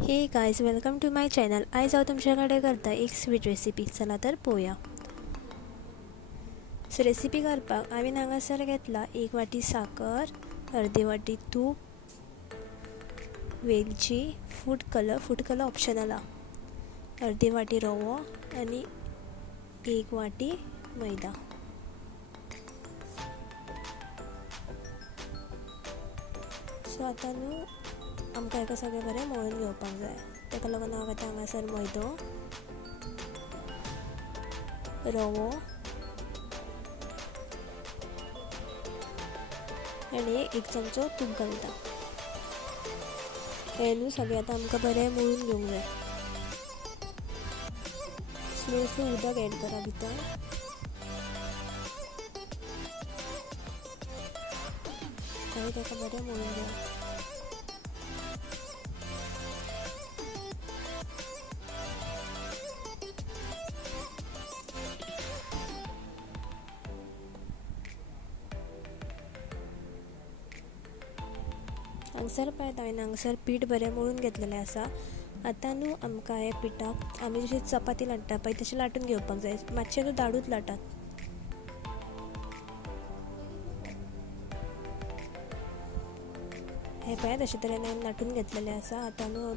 हे guys, welcome to my channel. आज हांव तुमच्याकडे करता एक स्वीट रेसिपी। चला तर पळोवया। सो रेसिपी करपाक हांवें हांगासर घेतला 1 वाटी साकर, अर्दी वाटी तूप, वेलची, फूड कलर ऑप्शनल हा, अर्दी वाटी रवो आणि 1 वाटी मैदा। सो आता न्हू आमकां हेका सगळें बरें मळून घेवपाक जाय। ताका लागून हांव घेता हांगासर मैदो, रवो आनी 1 चमचो तूप घालता। हे न्हू सगळें आतां आमकां बरें मळून घेवंक जाय। स्लो उदक एड करा भितर आनी ताका बरें मळून घेवप। हांगसर पळयत हांवें पीठ बरें मळून घेतलेलें आसा। आतां न्हू आमकां हे पिठाक आमी जशी चपाती लाटता पळय तशें लाटून घेवपाक जाय। मातशें न्हू दाडूच लाटात। हे पळय अशे तरेन हांवें लाटून घेतलेलें आसा। आतां न्हू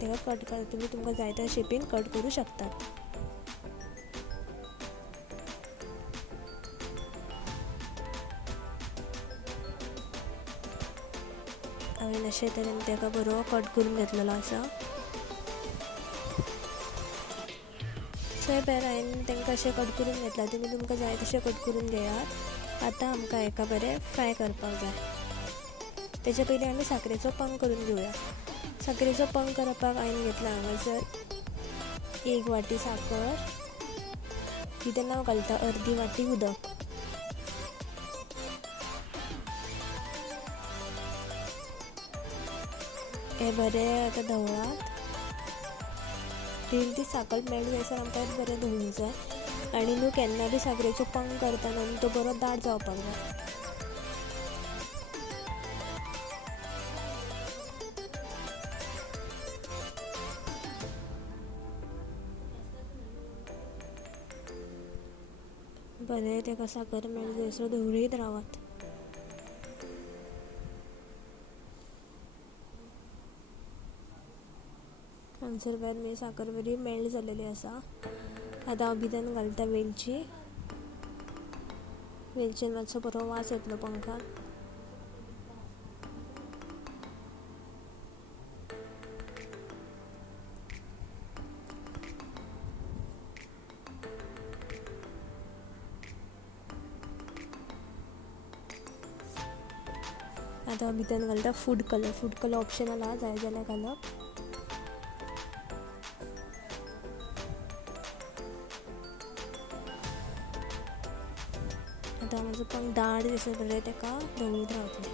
ताका कट कर, तुमकां जाय त्या शेपीन कट करूं शकतात। हांवें अशे तरेन ताका बरो कट करून घेतलेलो आसा। सो हे पळय हांवें तांकां अशें कट करून घेतला। तुमकां जाय तशें कट करून घेयात। आतां आमकां हेका बरें फ्राय करपाक जाय। तेच्या पयलीं आमी साकरेचो पंक करून घेवया। साकरेचो पंक करपाक हांवें घेतला हांगासर 1 वाटी साकर, भितर हांव घालता अर्दी वाटी उदक। हे बरें आतां धवळात। ती साकर मेल्ट जायसर आमकां बरें धवळूंक जाय। आनी न्हू केन्ना बी साकरेचो पंक करतना तो बरो दाट जावपाक जाय। बरें ताका साकर मेल्ट जायसर धवळीत रावात। हांगसर पळयत म्हजी साकर बरी मेल्ट जालेली आसा। आतां हांव भितर घालता वेलची। वेलचीन मातसो बरो वास येतलो पंकान। आतां हांव भितर घालता फूड कलर ऑप्शनल हा, जाय जाल्यार घालप। आतां म्हाजो पंक दाट दिसत बरें ताका धवळीत रावतलें।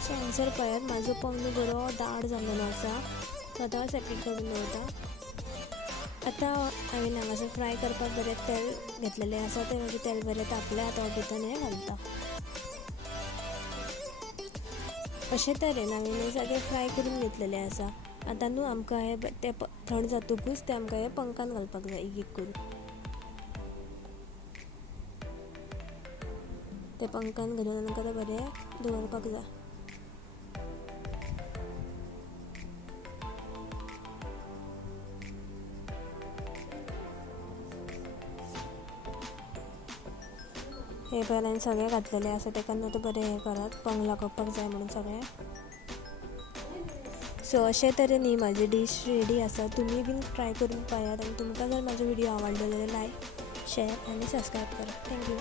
सो हांगसर पळयात म्हाजो पंक न्हू बरो दाट जाल्लो आसा। आतां हांव सेपरेट करून दवरता। आतां हांवें हांगासर फ्राय करपाक बरें तेल घेतलेलें आसा। तें मागीर तेल बरें तापलें। आतां हांव भितर हें घालता। अशे तरेन हांवें हें सगळें फ्राय करून घेतलेलें आसा। आतां न्हू आमकां हे ते थंड जातकूच ते आमकां हे पंकान घालपाक जाय एक एक करून। ते पंकान घालून आमकां ते बरें दवरपाक जाय। हे पळय हांवें सगळें घातलेलें आसा। ताका न्हू ते बरें हें करात, पंक लागपाक जाय म्हणून सगळें। सो अशे तरेन ही म्हाजी डीश रेडी आसा। तुमी बीन ट्राय करून पळयात। आनी तुमकां जर म्हाजो व्हिडिओ आवडलो जाल्यार लायक, शेअर आनी सबस्क्रायब करा। थँक्यू।